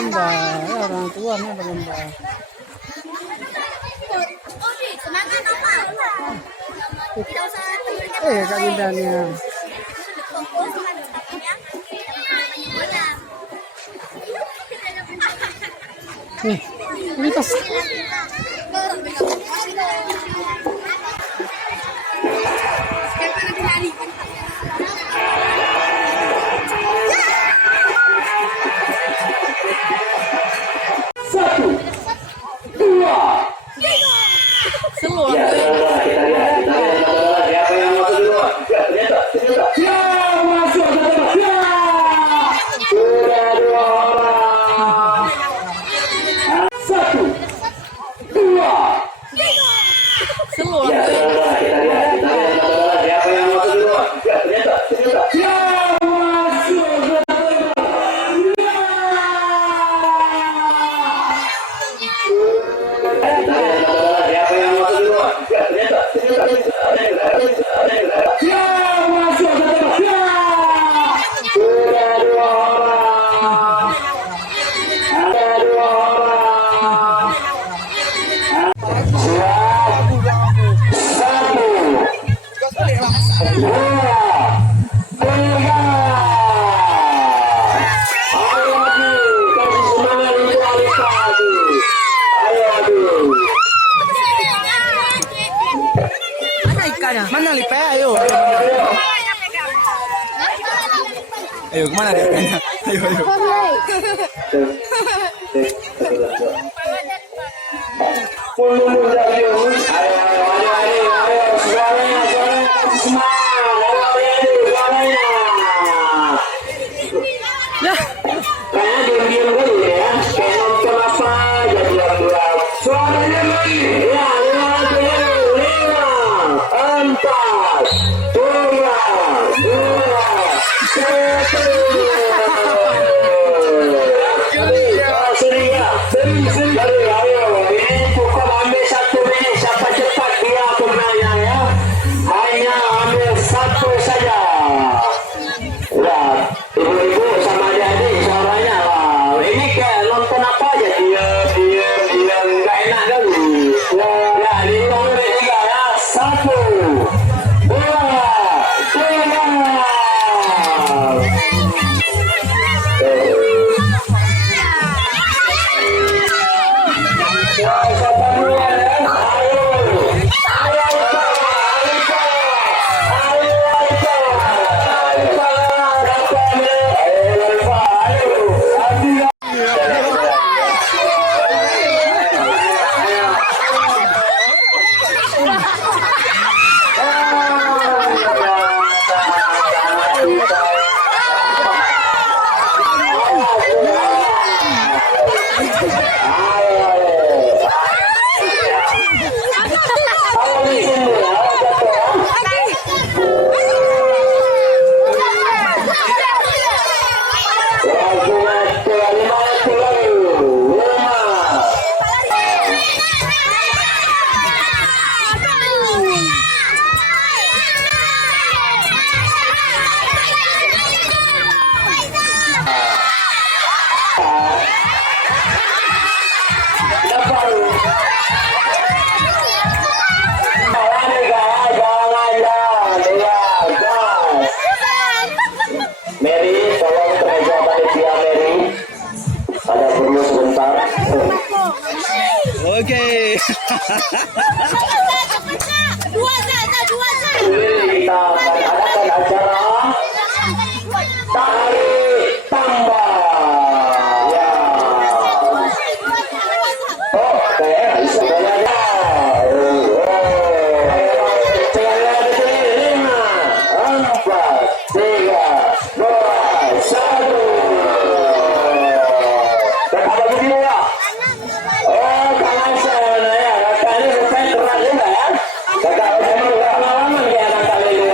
Lomba, ya, orang tuanya berlomba. Semangat apa? Tidak usah Kak Bindanya. Ini tas. Satu, dua, Semua. ya, kita lihat siapa yang masuk duluan. Ya, ternyata, ya, masuk ke ya, sudah dua orang. Satu, dua, Semua. ya, kita lihat siapa yang masuk duluan. Ya, ternyata, ya, masuk ke siapa yang masuk duluan? Ya, ternyata. Ya, masuk ke ya, sudah dua orang. Ada dua orang. Siap. Satu, dua, tiga. Ayo Adi, kasih semangat untuk Alika Adi. Ayo Adi. Mana ikannya? Mana lipe? Ayo. Ayo kemana dia? Ayo. Ya. Kayaknya diam-diam dulu ya. Kayak nonton apa aja diam-diam. Suaranya lagi. Ya, 5, 4, 3, 2, 1. Ayo, ini cukup ambil 1 menit. Siapa cepat dia pemenangnya ya. Hanya ambil 1 saja. Ya, ibu-ibu sama adik-adik suaranya lah. Ini kayak nonton apa aja diam nggak enak kali. Ya, dihitung dari 3 ya. 1, 2, 3. Ya, siapa duluan ya? Ayo. Ayo, Alika. Ayo, Alika. Alika. Mary, tolong tenaga panitia Mary. Ada perlu sebentar. Oke. Kita akan adakan acara tarik tambah. Ya. Oke, sebenarnya. Sekali lagi 5, 4, 3, 2, 1. Dan apa begini ya? Oh, kalau sana ya, kakak ini bukan berat juga ya. Kakak udah pengalaman ya kakak ini.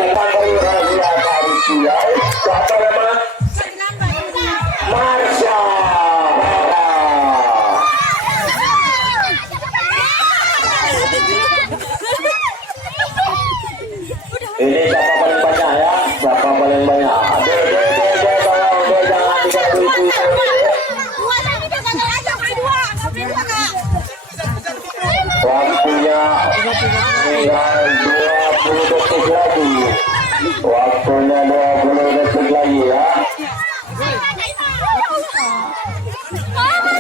Mama!